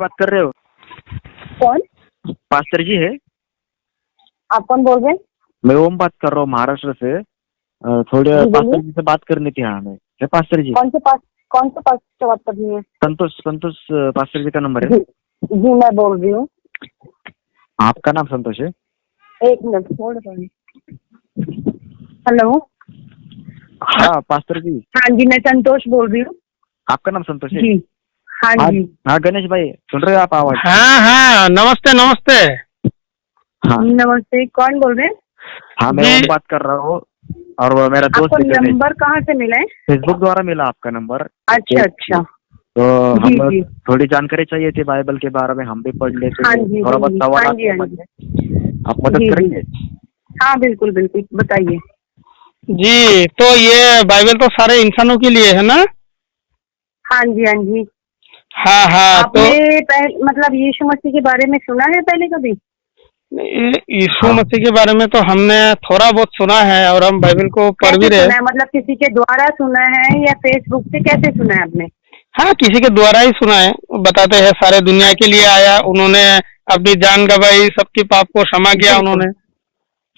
बात कर रहे हो? कौन? पास्टर जी है? आप कौन बोल रहे हैं? मैं ओम बात कर रहा हूँ महाराष्ट्र से। थोड़े जी पास्टर बोलिए। जी से बात करनी थी हमें। है पास्टर जी? कौन से पास से बात करनी है? संतोष संतोष पास्टर जी का नंबर है। जी जी मैं बोल रही हूँ। आपका नाम संतोष है? एक मिनट होल्ड करिए। हेलो। हाँ पास्टर जी, हाँ जी मैं संतोष बोल रही हूँ। आपका नाम संतोष है? जी हाँ हाँ जी। हाँ गणेश भाई, सुन रहे हो आप आवाज? हाँ हाँ, नमस्ते नमस्ते। हाँ नमस्ते, कौन बोल रहे हैं? हाँ, मैं जी। ओम बात कर रहा हूँ और वो मेरा दोस्त आपको है गणेश। नंबर कहाँ से मिला है? फेसबुक द्वारा मिला आपका नंबर। अच्छा अच्छा। तो जी हम जी। थोड़ी जानकारी चाहिए थी बाइबल के बारे में, हम भी पढ़ लेते हाँ थे, जी थोड़ा हाँ बहुत जी सवाल हाँ जी हाँ जी। आप मदद जी जी करेंगे? हाँ बिल्कुल बिल्कुल बताइए। जी, तो ये बाइबल तो सारे इंसानों के लिए है ना? हाँ जी हाँ जी। हाँ हाँ, तो आपने मतलब यीशु मसीह के बारे में सुना है पहले कभी? यीशु हाँ मसीह के बारे में तो हमने थोड़ा बहुत सुना है और हम बाइबल को पढ़ भी कैसे रहे। सुना है, मतलब किसी के द्वारा सुना है या फेसबुक से, कैसे सुना है आपने? हाँ, किसी के द्वारा ही सुना है। वो बताते हैं सारे दुनिया के लिए आया, उन्होंने अपनी जान गंवाई, सबके पाप को क्षमा किया बिल्कुल। उन्होंने।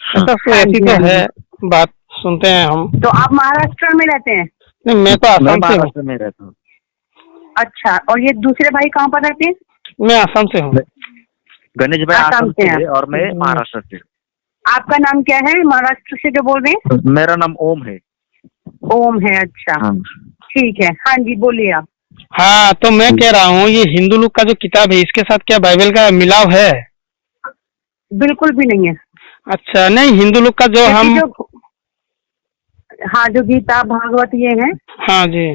हाँ ऐसा तो हाँ ऐसी जी तो हाँ है जी। बात, सुनते हैं हम। तो आप महाराष्ट्र में रहते हैं? नहीं, मैं तो मैं आसाम से हूँ। महाराष्ट्र में रहता हूँ। अच्छा, और ये दूसरे भाई कहाँ पर रहते हैं? मैं आसाम से हूँ। गणेश भाई आसाम आसाम से से हैं। है और मैं महाराष्ट्र से। आपका नाम क्या है महाराष्ट्र से जो बोल रहे हैं? मेरा नाम ओम है। ओम है, अच्छा हाँ ठीक है। हाँ जी बोलिए आप। हाँ, तो मैं कह रहा हूँ ये हिंदू लोग का जो किताब है इसके साथ क्या बाइबल का मिलाव है? बिल्कुल भी नहीं है। अच्छा, नहीं हिंदू लोग का जो क्योंकि हम। जो हाँ जो गीता भागवत ये है। हाँ जी।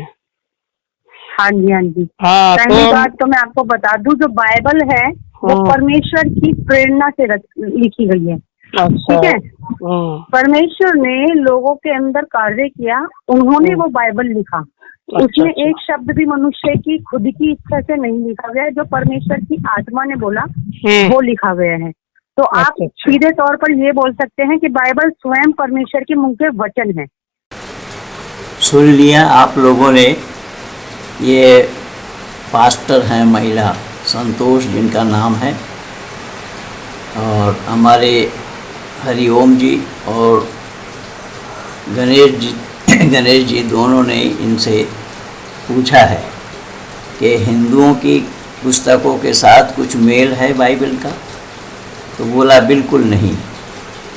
हाँ जी हाँ जी। हाँ पहली तो बात तो मैं आपको बता दूं, जो बाइबल है वो हाँ, परमेश्वर की प्रेरणा से लिखी गई है। अच्छा। ठीक है। हाँ, परमेश्वर ने लोगों के अंदर कार्य किया, उन्होंने वो बाइबल लिखा। अच्छा उसमें अच्छा। एक शब्द भी मनुष्य की खुद की इच्छा से नहीं लिखा गया है, जो परमेश्वर की आत्मा ने बोला वो लिखा गया है। तो आप अच्छा अच्छा। सीधे तौर पर ये बोल सकते हैं कि बाइबल स्वयं परमेश्वर के मुंह के वचन है। सुन लिया आप लोगों ने। ये पास्टर हैं महिला संतोष जिनका नाम है, और हमारे हरिओम जी और गणेश जी दोनों ने इनसे पूछा है कि हिंदुओं की पुस्तकों के साथ कुछ मेल है बाइबल का। तो बोला बिल्कुल नहीं,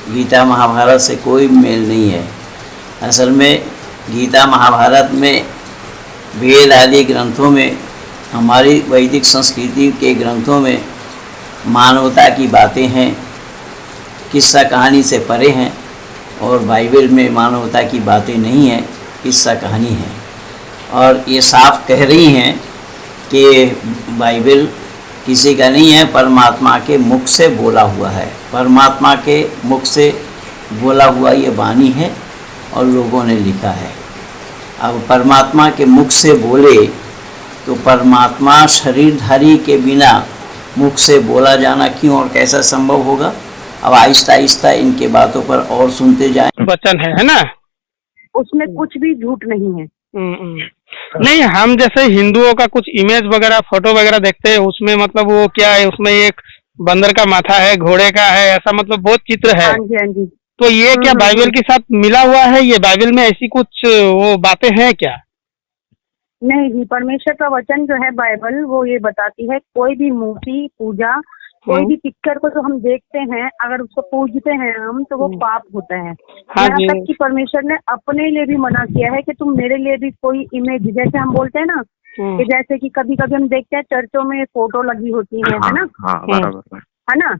गीता महाभारत से कोई मेल नहीं है। असल में गीता महाभारत में, वेद आदि ग्रंथों में, हमारी वैदिक संस्कृति के ग्रंथों में मानवता की बातें हैं, किस्सा कहानी से परे हैं। और बाइबल में मानवता की बातें नहीं हैं, किस्सा कहानी है। और ये साफ कह रही हैं कि बाइबल किसी का नहीं है, परमात्मा के मुख से बोला हुआ है। परमात्मा के मुख से बोला हुआ ये वाणी है और लोगों ने लिखा है। अब परमात्मा के मुख से बोले तो परमात्मा शरीरधारी के बिना मुख से बोला जाना क्यों और कैसा संभव होगा? अब आहिस्ता आहिस्ता इनके बातों पर और सुनते जाएं। वचन है ना? उसमें कुछ भी झूठ नहीं है। नहीं, हम जैसे हिंदुओं का कुछ इमेज वगैरह, फोटो वगैरह देखते हैं, उसमें मतलब वो क्या है, उसमें एक बंदर का माथा है, घोड़े का है, ऐसा मतलब बहुत चित्र है। हाँ जी हाँ जी। तो ये क्या बाइबल के साथ मिला हुआ है? ये बाइबल में ऐसी कुछ वो बातें हैं क्या? नहीं जी, परमेश्वर का वचन जो है बाइबल, वो ये बताती है कोई भी मूर्ति पूजा, कोई भी पिक्चर को जो हम देखते हैं, अगर उसको पूजते हैं हम, तो वो पाप होता है। हाँ यहाँ जी। तक कि परमेश्वर ने अपने लिए भी मना किया है कि तुम मेरे लिए भी कोई इमेज, जैसे हम बोलते हैं ना कि जैसे कि कभी कभी हम देखते हैं चर्चों में फोटो लगी होती है ना? हाँ बराबर है ना?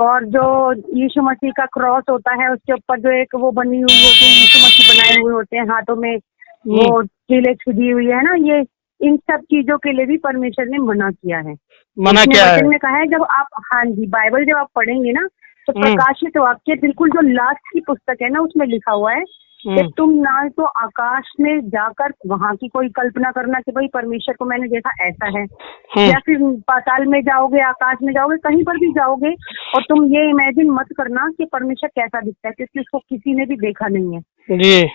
और जो यीशु मसीह का क्रॉस होता है उसके ऊपर जो एक वो बनी हुई होती है, यीशु मसीह बनाए हुए होते हैं, हाथों में वो कीले छुदी हुई है ना, ये इन सब चीजों के लिए भी परमेश्वर ने मना किया है। मना उसने क्या है? वचन में कहा है, जब आप, हाँ जी, बाइबल जब आप पढ़ेंगे ना तो प्रकाशित वाक्य बिल्कुल जो लास्ट की पुस्तक है ना, उसमें लिखा हुआ है कि तुम ना तो आकाश में जाकर वहां की कोई कल्पना करना कि भाई परमेश्वर को मैंने देखा ऐसा है, या फिर पाताल में जाओगे, आकाश में जाओगे, कहीं पर भी जाओगे और तुम ये इमेजिन मत करना कि परमेश्वर कैसा दिखता है, क्योंकि उसको किसी ने भी देखा नहीं है। जी।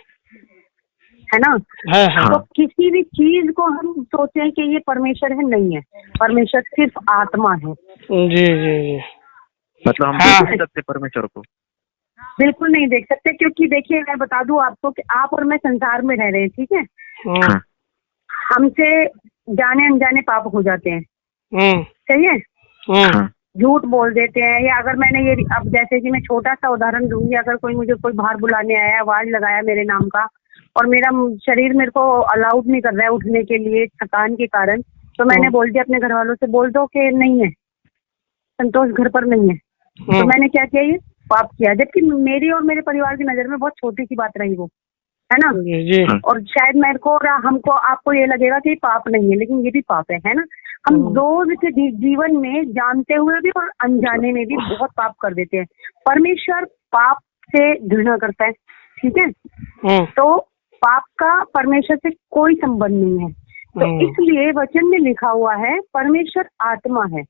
है ना। है हाँ। तो किसी भी चीज को हम सोचें कि ये परमेश्वर है, नहीं है। परमेश्वर सिर्फ आत्मा है। जी जी जी। मतलब हम हाँ। देख नहीं सकते परमेश्वर को। बिल्कुल नहीं देख सकते, क्योंकि देखिए मैं बता दूं आपको कि आप और मैं संसार में रह रहे हैं, ठीक है। हम्म हमसे जाने अनजाने पाप हो जाते हैं, हम्म सही है। हम्म झूठ बोल देते हैं, या अगर मैंने ये अब जैसे कि मैं छोटा सा उदाहरण दूंगी, अगर कोई मुझे कोई बाहर बुलाने आया, आवाज लगाया मेरे नाम का, और मेरा शरीर मेरे को अलाउड नहीं कर रहा है उठने के लिए थकान के कारण, तो मैंने बोल दिया अपने घर वालों से, बोल दो कि नहीं है, संतोष घर पर नहीं है, तो मैंने क्या किया, ये पाप किया। जबकि मेरी और मेरे परिवार की नजर में बहुत छोटी सी बात रही वो, है ना। जी। और शायद मेरे को और हमको आपको ये लगेगा कि पाप नहीं है, लेकिन ये भी पाप है ना। हम रोज के जीवन में जानते हुए भी और अनजाने में भी बहुत पाप कर देते हैं। परमेश्वर पाप से घृणा करता है, ठीक है। तो पाप का परमेश्वर से कोई संबंध नहीं है। तो इसलिए वचन में लिखा हुआ है परमेश्वर आत्मा है।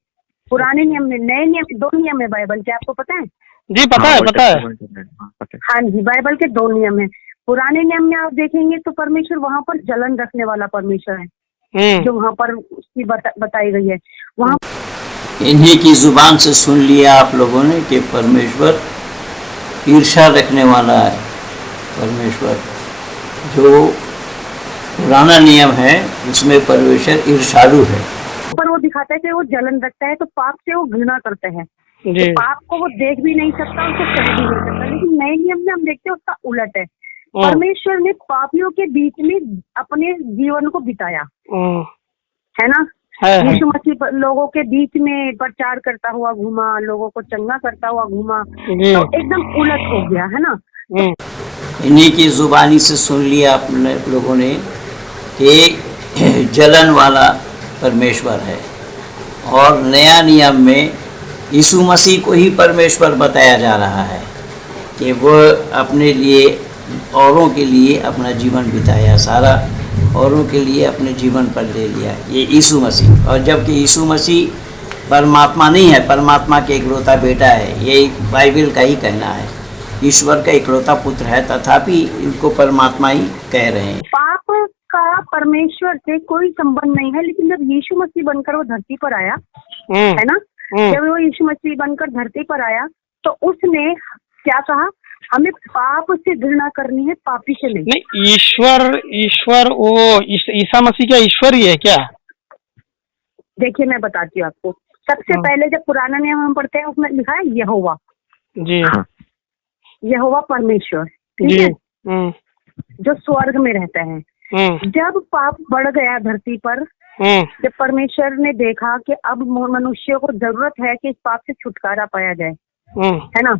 पुराने नियम में, नए नियम, दो नियम है बाइबल के, आपको पता है? जी पता है, पता है। हाँ जी, बाइबल के दो नियम है। पुराने नियम में आप देखेंगे तो परमेश्वर वहाँ पर जलन रखने वाला परमेश्वर है, जो वहाँ पर उसकी बताई गई है। वहाँ इन्हीं की जुबान से सुन लिया आप लोगों ने कि परमेश्वर ईर्ष्या रखने वाला है। परमेश्वर जो पुराना नियम है उसमें परमेश्वर ईर्ष्यालु है। पर वो दिखाता है कि वो जलन रखता है, तो पाप से वो घृणा करता है। तो पाप को वो देख भी नहीं सकता, उसको सह भी नहीं सकता। लेकिन नए नियम में हम देखते हैं उसका उलट है। परमेश्वर ने पापियों के बीच में अपने जीवन को बिताया, है ना। यीशु मसीह लोगों के बीच में प्रचार करता हुआ घूमा, लोगों को चंगा करता हुआ घूमा, तो एकदम उलट हो गया, है ना। इन्हीं की जुबानी से सुन लिया आप लोगों ने कि जलन वाला परमेश्वर है। और नया नियम में यीशु मसीह को ही परमेश्वर बताया जा रहा है कि वो अपने लिए, औरों के लिए अपना जीवन बिताया, सारा औरों के लिए अपने जीवन पर ले लिया, ये यीशु मसीह। और जबकि यीशु मसीह परमात्मा नहीं है, परमात्मा के इकलौता बेटा है, ये बाइबल का ही कहना है। ईश्वर का इकलौता पुत्र है, तथापि इनको परमात्मा ही कह रहे हैं। पाप का परमेश्वर से कोई संबंध नहीं है। लेकिन जब यीशु मसीह बनकर वो धरती पर आया, है ना, जब वो यीशु मसीह बनकर धरती पर आया, तो उसने क्या कहा, हमें पाप से घृणा करनी है, पापी से नहीं। ईश्वर वो ईसा मसीह क्या ईश्वर ही है क्या? देखिए मैं बताती हूँ आपको। सबसे पहले जब पुराना नियम हम पढ़ते हैं उसमें लिखा है यहोवा। जी। यहोवा परमेश्वर, ठीक है, जो स्वर्ग में रहता है। जब पाप बढ़ गया धरती पर, जब परमेश्वर ने देखा कि अब मनुष्य को जरूरत है कि इस पाप से छुटकारा पाया जाए, है ना,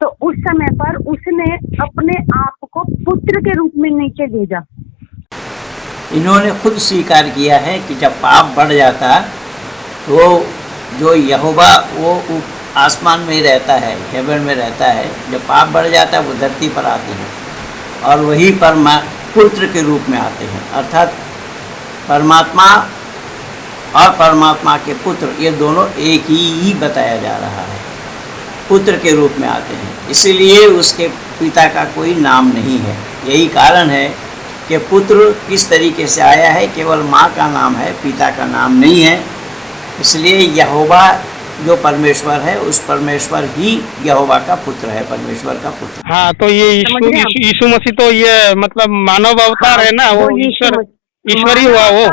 तो उस समय पर उसने अपने आप को पुत्र के रूप में नीचे भेजा। इन्होंने खुद स्वीकार किया है कि जब पाप बढ़ जाता तो जो यहोवा वो आसमान में रहता है, हेवन में रहता है, जब पाप बढ़ जाता है वो धरती पर आते हैं और वही पुत्र के रूप में आते हैं। अर्थात परमात्मा और परमात्मा के पुत्र, ये दोनों एक ही बताया जा रहा है, पुत्र के रूप में आते हैं। इसलिए उसके पिता का कोई नाम नहीं है। यही कारण है कि पुत्र किस तरीके से आया है, केवल माँ का नाम है, पिता का नाम नहीं है। इसलिए यहोवा जो परमेश्वर है, उस परमेश्वर ही यहोवा का पुत्र है, परमेश्वर का पुत्र। हाँ, तो ये यीशु मसीह तो ये मतलब मानव अवतार है ना, वो ईश्वर ही हुआ वो,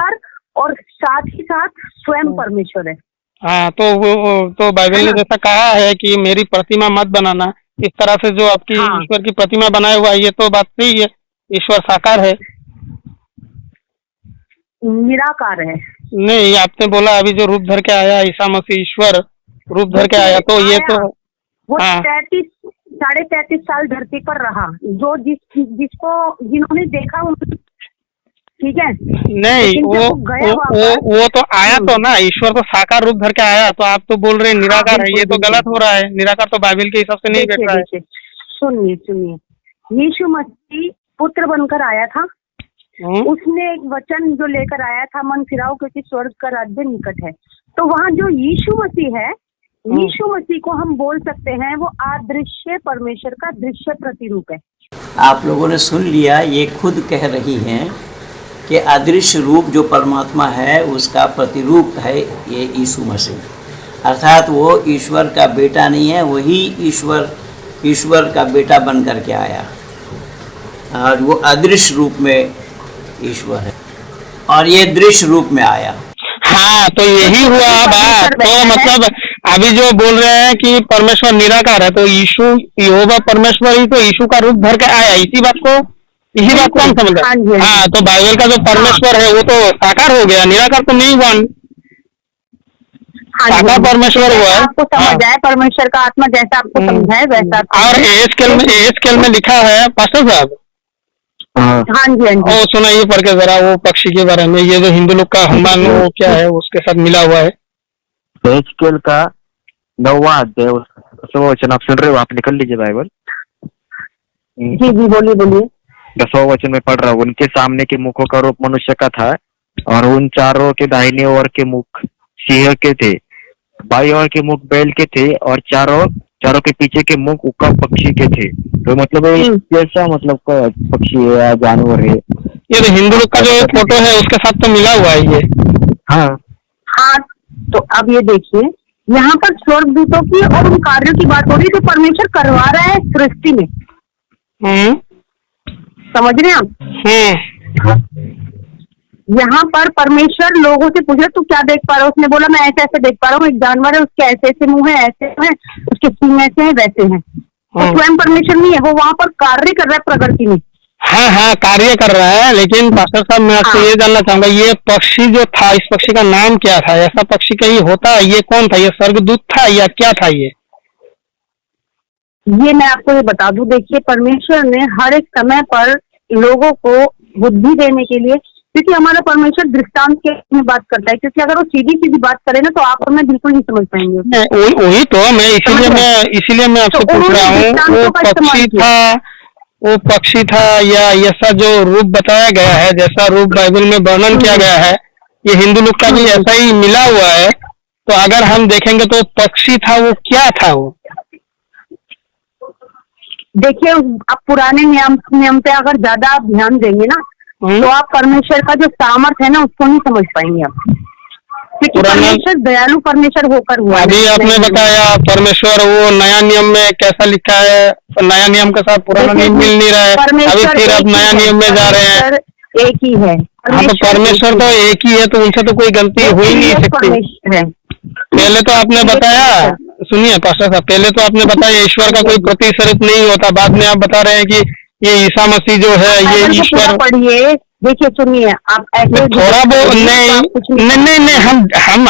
और साथ ही साथ स्वयं परमेश्वर है। हाँ, तो वो तो बाइबल ने जैसा कहा है कि मेरी प्रतिमा मत बनाना, इस तरह से जो आपकी ईश्वर की प्रतिमा बनाया हुआ है, ये तो बात सही है, ईश्वर साकार है, निराकार है। नहीं, आपने बोला अभी जो रूप धर के आया ईसा मसीह ईश्वर रूप धर के आया, तो ये तो वो 33 साल धरती पर रहा, जो जिन्होंने देखा, ठीक है। नहीं, वो तो आया तो ना, ईश्वर तो साकार रूप धर के आया, तो आप तो बोल रहे हैं निराकार है, ये तो गलत हो रहा है। निराकार तो बाइबल के हिसाब से नहीं बैठ रहा है। सुनिए, यीशु मसीह पुत्र बनकर आया था। उसने एक वचन जो लेकर आया था, मन फिराओ क्योंकि स्वर्ग का राज्य निकट है। तो वहाँ जो यीशु मसीह है, यीशु मसीह को हम बोल सकते हैं वो अदृश्य परमेश्वर का दृश्य प्रतिरूप है। आप लोगों ने सुन लिया, ये खुद कह रही हैं कि अदृश्य रूप जो परमात्मा है उसका प्रतिरूप है ये यीशु मसीह, अर्थात वो ईश्वर का बेटा नहीं है, वही ईश्वर का बेटा बन कर के आया और वो अदृश्य रूप में ईश्वर है और ये दृश्य रूप में आया। हाँ, तो यही हुआ बात। तो मतलब अभी जो बोल रहे हैं कि परमेश्वर निराकार है, तो यीशु यहोवा परमेश्वर ही तो यीशु का रूप धर के आया, इसी बात को हम समझ रहे हैं। हाँ, तो बाइबल का जो परमेश्वर है वो तो साकार हो गया, निराकार तो नहीं हुआ। साकार परमेश्वर हुआ है। आपको समझ आया परमेश्वर का आत्मा जैसा आपको समझा है वैसा। और एस्केल में लिखा है पास्टर साहब। हाँ जी, हाँ जी। वो सुनाइए पढ़ के जरा वो पक्षी के बारे में, ये जो हिंदू लोग का हनुमान वो क्या है उसके साथ मिला हुआ है। एस्केल का 9वां अध्याय 10वां वचन, आप सुन रहे हो? आप निकल लीजिए बाइबल। जी जी, बोलिए बोलिए। 10वां वचन में पढ़ रहा हूँ। उनके सामने के मुखों का रूप मनुष्य का था और उन चारों के दाहिने ओर के मुख सिंह के थे, बाईं ओर के मुख बैल के थे और चारों के पीछे के मुख उक्का पक्षी के थे। तो मतलब कैसा मतलब पक्षी है या जानवर है? ये तो हिंदू लोग का जो फोटो है उसके साथ तो मिला हुआ है ये। हाँ हाँ, तो अब ये देखिए यहाँ पर स्वर्गदूतों की और उन कार्यों की बात हो रही है जो परमेश्वर करवा रहा है सृष्टि में। समझ रहे हैं आप? यहाँ पर परमेश्वर लोगों से पूछ रहे तू क्या देख पा रहा है? उसने बोला मैं ऐसे ऐसे देख पा रहा हूँ, एक जानवर है उसके ऐसे ऐसे मुंह है, ऐसे है, उसके सींग ऐसे हैं वैसे हैं। तो स्वयं परमेश्वर नहीं है, वो वहाँ पर कार्य कर रहा है प्रकृति में। हाँ हाँ, कार्य कर रहा है। लेकिन पास्टर साहब मैं आपसे ये जानना चाहूंगा, ये पक्षी जो था, इस पक्षी का नाम क्या था? ऐसा पक्षी कहीं होता है? ये कौन था? ये स्वर्गदूत था या क्या था ये मैं आपको ये बता दूं। देखिए परमेश्वर ने हर एक समय पर लोगों को बुद्धि देने के लिए, क्योंकि हमारा परमेश्वर दृष्टांत के में बात करता है, क्योंकि अगर वो सीधी सीधी बात करे ना तो आप हमें बिल्कुल नहीं समझ पाएंगे। वही तो मैं इसीलिए मैं आपसे पूछ रहा हूँ, वो पक्षी था या ऐसा जो रूप बताया गया है, जैसा रूप बाइबल में वर्णन किया गया है, ये हिंदू लोग का भी ऐसा ही मिला हुआ है। तो अगर हम देखेंगे तो पक्षी था, वो क्या था? वो देखिए आप पुराने नियम पे अगर ज्यादा आप ध्यान देंगे ना तो आप परमेश्वर का जो सामर्थ्य है ना उसको नहीं समझ पाएंगे आप, क्योंकि परमेश्वर दयालु परमेश्वर होकर हुआ। अभी आपने बताया परमेश्वर, वो नया नियम में कैसा लिखा है? नया नियम के साथ पुराना नियम मिल नहीं रहा है, अभी फिर आप नया नियम में जा रहे हैं। एक ही है। हाँ, तो परमेश्वर तो एक ही है, तो उनसे तो कोई गलती हो ही नहीं सकती। पहले तो आपने बताया, सुनिए पास्टर साहब, पहले तो आपने बताया ईश्वर का कोई प्रतिस्वरूप नहीं होता, बाद में आप बता रहे हैं कि ये ईसा मसीह जो है ये ईश्वर। पढ़िए, देखिए सुनिए आप ऐसे थोड़ा बहुत नहीं,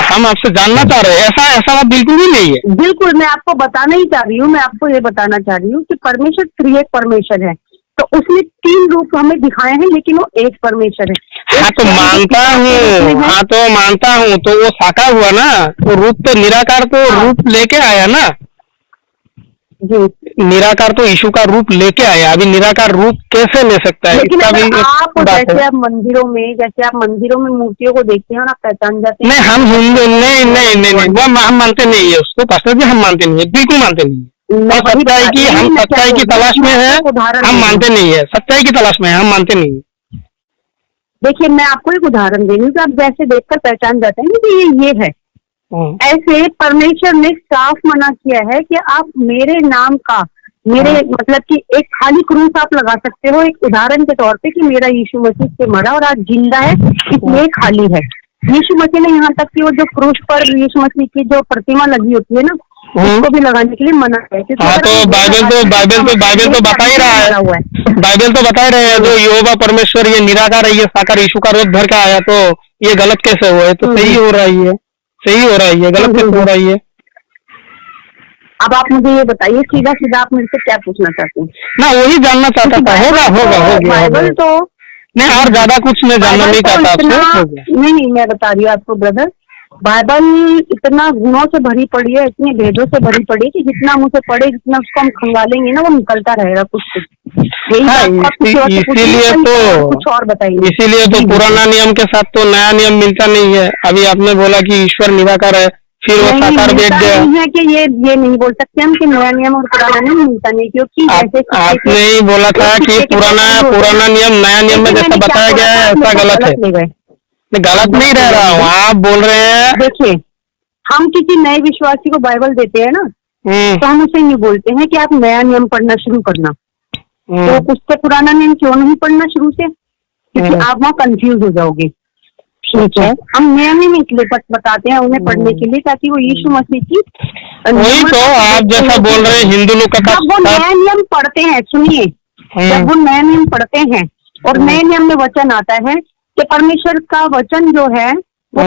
हम आपसे जानना चाह रहे हैं, ऐसा बात बिल्कुल भी नहीं है। बिल्कुल, मैं आपको बताना ही चाह रही हूँ, मैं आपको ये बताना चाह रही हूँ कि परमेश्वर त्रिएक परमेश्वर है, तो उसने 3 रूप हमें दिखाए हैं, लेकिन वो एक परमेश्वर है। हाँ तो मानता हूँ, तो वो साकार हुआ ना, तो रूप तो निराकार तो रूप लेके आया ना जी। निराकार तो यीशु का रूप लेके आया, अभी निराकार रूप कैसे ले सकता है? लेकिन आप जैसे आप मंदिरों में मूर्तियों को देखते हैं और आप पहचान जाते हैं। नहीं, हम हिंदू नहीं, वो हम मानते नहीं है उसको पास्टर जी, हम मानते नहीं है, बिल्कुल मानते नहीं है। हम सच्चाई की तलाश में है, हम मानते नहीं है, सच्चाई की तलाश में है, हम मानते नहीं है। देखिए मैं आपको एक उदाहरण दे रही हूँ कि आप जैसे देखकर पहचान जाते हैं कि ये है, ऐसे परमेश्वर ने साफ मना किया है कि आप मेरे नाम का, मेरे मतलब कि एक खाली क्रूस आप लगा सकते हो एक उदाहरण के तौर पे कि मेरा यीशु मसीह से मरा और आज जिंदा है, इसलिए खाली है। यीशु मसीह ने यहाँ तक कि वो जो क्रूस पर यीशु मसीह की जो प्रतिमा लगी होती है ना, उसको भी लगाने के लिए मना है। हाँ, तो बाइबल तो बता ही रहा है, बाइबल तो बता ही रहे हैं, जो यहोवा परमेश्वर ये निराकार है, ये साकार यीशु का रूप धर के आया, तो ये गलत कैसे हुआ है? तो सही हो रही है, गलत कैसे हो रही है? अब आप मुझे ये बताइए सीधा आप मुझसे क्या पूछना चाहते हैं? ना वही जानना चाहता था। होगा बाइबल तो नहीं, और ज्यादा कुछ मैं जानना नहीं चाहता आपसे। नहीं, मैं बता रही हूँ आपको ब्रदर, बाइबल इतना गुणों से भरी पड़ी है, इतने भेदों से भरी पड़ी है कि जितना मुझे पढ़े, जितना उसको हम खंगालेंगे ना वो निकलता रहेगा कुछ। इसीलिए तो कुछ और बताइए। इसीलिए तो पुराना नियम के साथ तो नया नियम मिलता नहीं है। अभी आपने बोला कि ईश्वर निराकार है, फिर वो साकार बैठ गया। नहीं है कि ये नहीं बोल सकते हम कि नया नियम और पुराना नियम मिलता नहीं, क्योंकि आपने ही बोला था कि पुराना नियम नया नियम में जैसा बताया गया है ऐसा गलत है। मैं गलत नहीं रह रहा हूँ, आप बोल रहे हैं। देखिए, हम किसी नए विश्वासी को बाइबल देते हैं ना, तो हम उसे नहीं बोलते हैं कि आप नया नियम पढ़ना शुरू करना, तो उससे पुराना नियम क्यों नहीं पढ़ना शुरू से, क्योंकि आप वहाँ कंफ्यूज हो जाओगे। ठीक है, हम नया नियम इसलिए बताते हैं उन्हें पढ़ने के लिए ताकि वो यीशु मसीह की वही तो आप जैसा बोल रहे हैं हिंदू लोग का। जब वो नया नियम पढ़ते हैं, सुनिए, जब वो नया नियम पढ़ते हैं और नए नियम में वचन आता है कि परमेश्वर का वचन जो है वो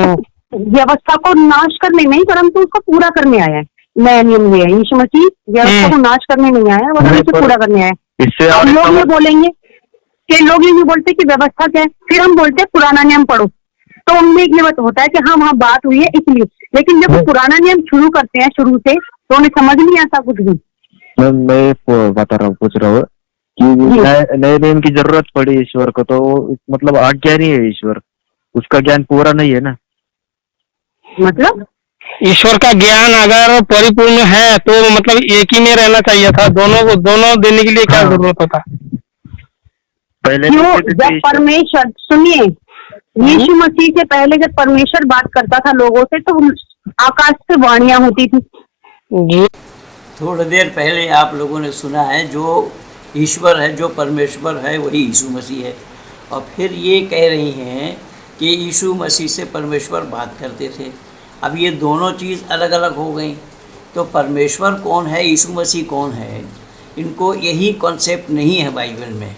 व्यवस्था को नाश करने नहीं परंतु उसको पूरा करने आया है। नया नियम ये है, यीशु मसीह व्यवस्था को नाश करने नहीं आया, वो उसे पूरा करने आया है। और लोग ये बोलेंगे कि लोग ये नहीं बोलते कि व्यवस्था क्या है, फिर हम बोलते हैं पुराना नियम पढ़ो, तो उनमें ये होता है कि हाँ वहाँ बात हुई है इसलिए। लेकिन जब वो पुराना नियम शुरू करते हैं शुरू से, तो उन्हें समझ नहीं आता कुछ भी। मैं बता रहा हूँ, पूछ रहा हूँ कि नए नियम की जरूरत पड़ी ईश्वर को, तो मतलब अज्ञानी है ईश्वर, उसका ज्ञान पूरा नहीं है ना। मतलब ईश्वर का ज्ञान अगर परिपूर्ण है तो मतलब एक ही में रहना चाहिए था, दोनों देने के लिए क्या जरूरत होता। पहले जब परमेश्वर, सुनिए, यीशु मसीह से पहले जब परमेश्वर बात करता था लोगों से तो आकाश से वाणियां होती थी। थोड़ी देर पहले आप लोगों ने सुना है जो ईश्वर है, जो परमेश्वर है वही यीशु मसीह है, और फिर ये कह रही हैं कि यीशु मसीह से परमेश्वर बात करते थे। अब ये दोनों चीज़ अलग अलग हो गई, तो परमेश्वर कौन है, यीशु मसीह कौन है, इनको यही कॉन्सेप्ट नहीं है बाइबल में।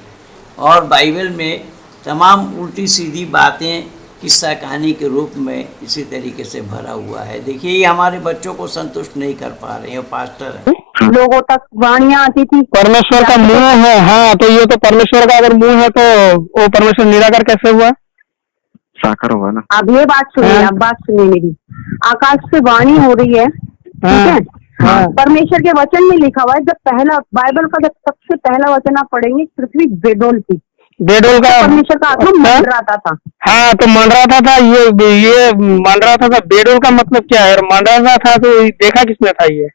और बाइबल में तमाम उल्टी सीधी बातें किस्सा कहानी के रूप में इसी तरीके से भरा हुआ है। देखिए, ये हमारे बच्चों को संतुष्ट नहीं कर पा रहे हैं, पास्टर है। लोगों तक वाणियां आती थी, परमेश्वर का मुंह है। हाँ, तो ये तो परमेश्वर का अगर मुंह है तो वो परमेश्वर निराकार कैसे हुआ, साकार हुआ ना। अब ये बात सुनिए, अब बात सुनिए मेरी, आकाश से वाणी हो रही है, ठीक है। परमेश्वर के वचन में लिखा हुआ है, जब पहला बाइबल का जब सबसे पहला वचन आप पढ़ेंगे, पृथ्वी बेडोल थी, बेडोल का परमेश्वर का आत्मा मंडराता था। हाँ, तो मंडराता था, ये मंडराता था। बेडोल का मतलब क्या है, मंडराता था तो देखा किसने था ये।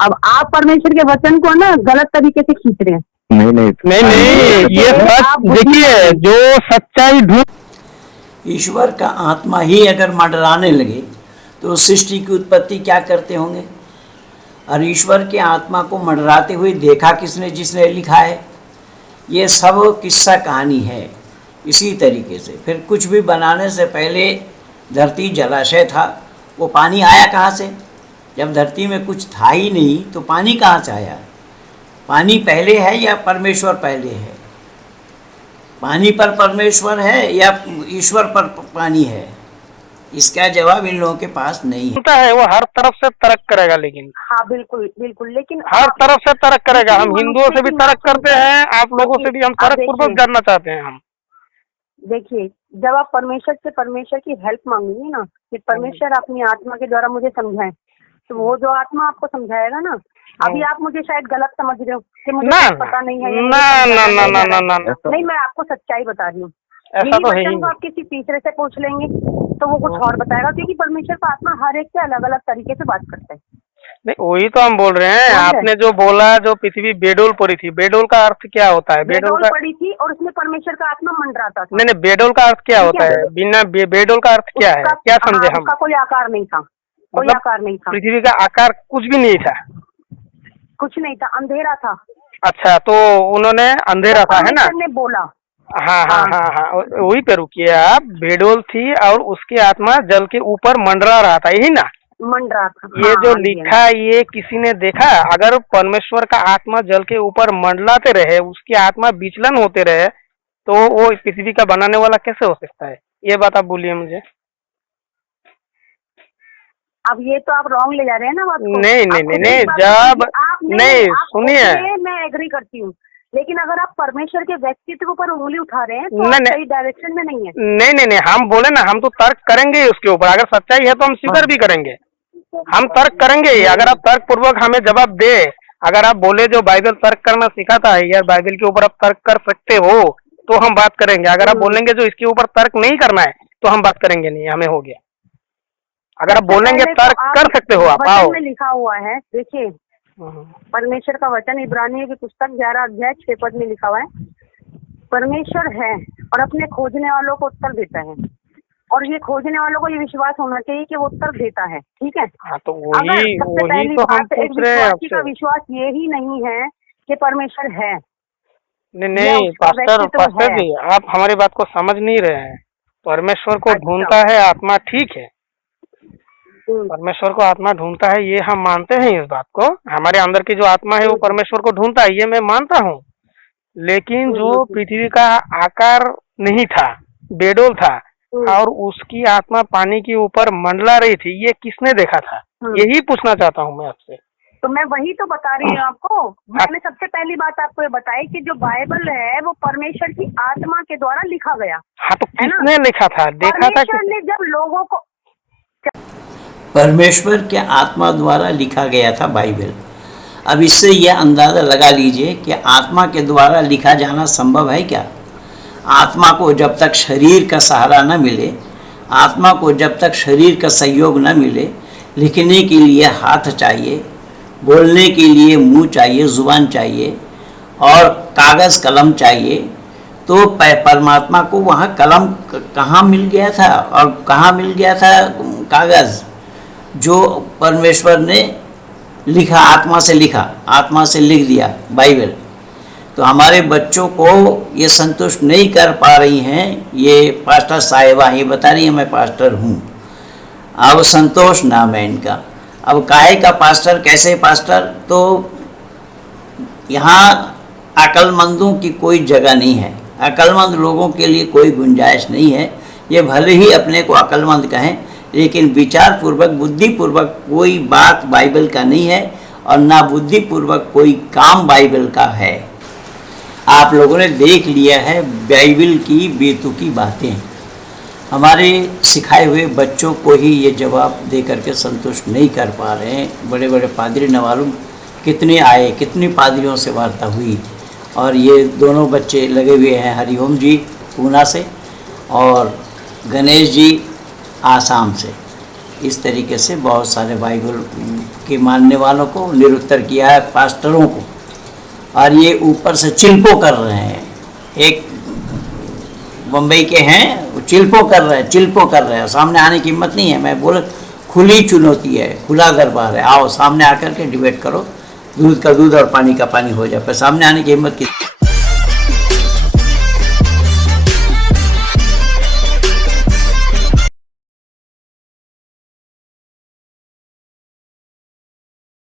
अब आप परमेश्वर के वचन को ना गलत तरीके से खींच रहे हैं। नहीं, ये सच देखिए, जो सच्चाई ढूंढ। ईश्वर का आत्मा ही अगर मंडराने लगे तो सृष्टि की उत्पत्ति क्या करते होंगे। और ईश्वर के आत्मा को मंडराते हुए देखा किसने, जिसने लिखा है। ये सब किस्सा कहानी है। इसी तरीके से फिर कुछ भी बनाने से पहले धरती जलाशय था, वो पानी आया कहाँ से। जब धरती में कुछ था ही नहीं तो पानी कहाँ से आया। पानी पहले है या परमेश्वर पहले है। पानी पर परमेश्वर है या ईश्वर पर पानी है, इसका जवाब इन लोगों के पास नहीं है। वो हर तरफ से तर्क करेगा, लेकिन हाँ बिल्कुल बिल्कुल, लेकिन हर तरफ से तर्क करेगा। हम हिंदुओं से भी तर्क करते हैं, आप लोगों से भी हम तर्क पूर्वक जानना चाहते हैं। हम देखिए, जब आप परमेश्वर से परमेश्वर की हेल्प मांगेंगे ना कि परमेश्वर अपनी आत्मा के द्वारा मुझे समझाए, तो वो जो आत्मा आपको समझाएगा ना, अभी आप मुझे शायद गलत समझ रहे हो कि मुझे पता नहीं है। ना, नहीं, मैं आपको सच्चाई बता रही हूँ। ऐसा तो है ही। आप किसी तीसरे से पूछ लेंगे तो वो कुछ और बताएगा, क्योंकि परमेश्वर का आत्मा हर एक से अलग अलग तरीके से बात करता है। नहीं, वही तो हम बोल रहे हैं। आपने जो बोला, जो पृथ्वी बेडोल पड़ी थी, बेडोल का अर्थ क्या होता है। बेडोल पड़ी थी और उसमें परमेश्वर का आत्मा मंडराता था। नहीं, बेडोल का अर्थ क्या होता है, बिना बेडोल का अर्थ क्या है, क्या समझे हम। उसका कोई आकार नहीं था, कोई आकार नहीं था। पृथ्वी का आकार कुछ भी नहीं था, कुछ नहीं था, अंधेरा था। अच्छा, तो उन्होंने अंधेरा था, है ना, ने बोला। हाँ, वही पे रुकिए आप। बेडोल थी और उसकी आत्मा जल के ऊपर मंडरा रहा था, यही ना। मंडरा था। ये जो लिखा, ये किसी ने देखा। अगर परमेश्वर का आत्मा जल के ऊपर मंडलाते रहे, उसकी आत्मा विचलन होते रहे, तो वो पृथ्वी का बनाने वाला कैसे हो सकता है। ये बात आप बोलिए मुझे। अब ये तो आप रॉन्ग ले जा रहे हैं ना बात को। नहीं, जब नहीं, सुनिए, मैं एग्री करती हूँ, लेकिन अगर आप परमेश्वर के व्यक्तित्व पर उंगली उठा रहे हैं तो सही डायरेक्शन में नहीं है। नहीं, हम बोले ना, हम तो तर्क करेंगे उसके ऊपर। अगर सच्चाई है तो हम स्वीकार भी करेंगे, हम तर्क करेंगे। अगर आप तर्क पूर्वक हमें जवाब दे, अगर आप बोले जो बाइबल तर्क करना सिखाता है, यार बाइबल के ऊपर आप तर्क कर सकते हो, तो हम बात करेंगे। अगर आप बोलेंगे जो इसके ऊपर तर्क नहीं करना है, तो हम बात करेंगे नहीं, हमें हो गया। अगर आप बोलेंगे पहले तो तर्क आप कर सकते हो आप। वचन आओ। में लिखा हुआ है, देखिए परमेश्वर का वचन इब्रानियों की पुस्तक 11 अध्याय 6 पद में लिखा हुआ है, परमेश्वर है और अपने खोजने वालों को उत्तर देता है, और ये खोजने वालों को ये विश्वास होना चाहिए कि वो उत्तर देता है। ठीक है, हाँ तो अगर वही सबसे वही पहली तो हम बात, एक पूछ रहे हैं विश्वासी का आपसे। विश्वास ये ही नहीं है कि परमेश्वर है। नहीं या नहीं उसका पास्टर व्यक्तित्व है। जी, आप हमारी बात को समझ नहीं रहे हैं। परमेश्वर को अच्छा। ढूंढता है आत्मा, ठीक है, हम्म, परमेश्वर को आत्मा ढूंढता है, ये हम मानते हैं इस बात को। हमारे अंदर की जो आत्मा है वो परमेश्वर को ढूंढता है, ये मैं मानता हूँ। लेकिन जो पृथ्वी का आकार नहीं था, बेडोल था, और उसकी आत्मा पानी के ऊपर मंडला रही थी, ये किसने देखा था? यही पूछना चाहता हूँ मैं आपसे। तो मैं वही तो बता रही हूँ आपको। मैंने सबसे पहली बात आपको ये बताई कि जो बाइबल है वो परमेश्वर की आत्मा के द्वारा लिखा गया। हाँ तो है ना? किसने लिखा था, देखा था? परमेश्वर ने जब लोगों को, परमेश्वर के आत्मा द्वारा लिखा गया था बाइबल। अब इससे यह अंदाज़ा लगा लीजिए कि आत्मा के द्वारा लिखा जाना संभव है क्या? आत्मा को जब तक शरीर का सहारा न मिले, आत्मा को जब तक शरीर का सहयोग न मिले, लिखने के लिए हाथ चाहिए, बोलने के लिए मुंह चाहिए, ज़ुबान चाहिए और कागज़ कलम चाहिए, तो परमात्मा को वहाँ कलम कहाँ मिल गया था और कहाँ मिल गया था कागज़ जो परमेश्वर ने लिखा, आत्मा से लिखा, आत्मा से लिख दिया बाइबल। तो हमारे बच्चों को ये संतुष्ट नहीं कर पा रही हैं, ये पास्टर साहिबा ही बता रही है मैं पास्टर हूँ। अब संतोष नाम है इनका। अब काहे का पास्टर, कैसे पास्टर? तो यहाँ अक्लमंदों की कोई जगह नहीं है, अक्लमंद लोगों के लिए कोई गुंजाइश नहीं है। ये भले ही अपने को अक्लमंद कहें, लेकिन विचारपूर्वक, बुद्धिपूर्वक कोई बात बाइबल का नहीं है और ना बुद्धिपूर्वक कोई काम बाइबल का है। आप लोगों ने देख लिया है बाइबल की बेतुकी बातें। हमारे सिखाए हुए बच्चों को ही ये जवाब दे करके संतुष्ट नहीं कर पा रहे हैं। बड़े बड़े पादरी, न मालूम कितने आए, कितनी पादरियों से वार्ता हुई, और ये दोनों बच्चे लगे हुए हैं, हरिओम जी पूना से और गणेश जी आसाम से। इस तरीके से बहुत सारे बाइबल के मानने वालों को निरुत्तर किया है, पास्टरों को, और ये ऊपर से चिल्पो कर रहे हैं। एक बम्बई के हैं, वो चिल्पो कर रहे हैं, सामने आने की हिम्मत नहीं है। मैं बोल, खुली चुनौती है, खुला दरबार है, आओ सामने आकर के डिबेट करो, दूध का दूध और पानी का पानी हो जाए, पर सामने आने की हिम्मत की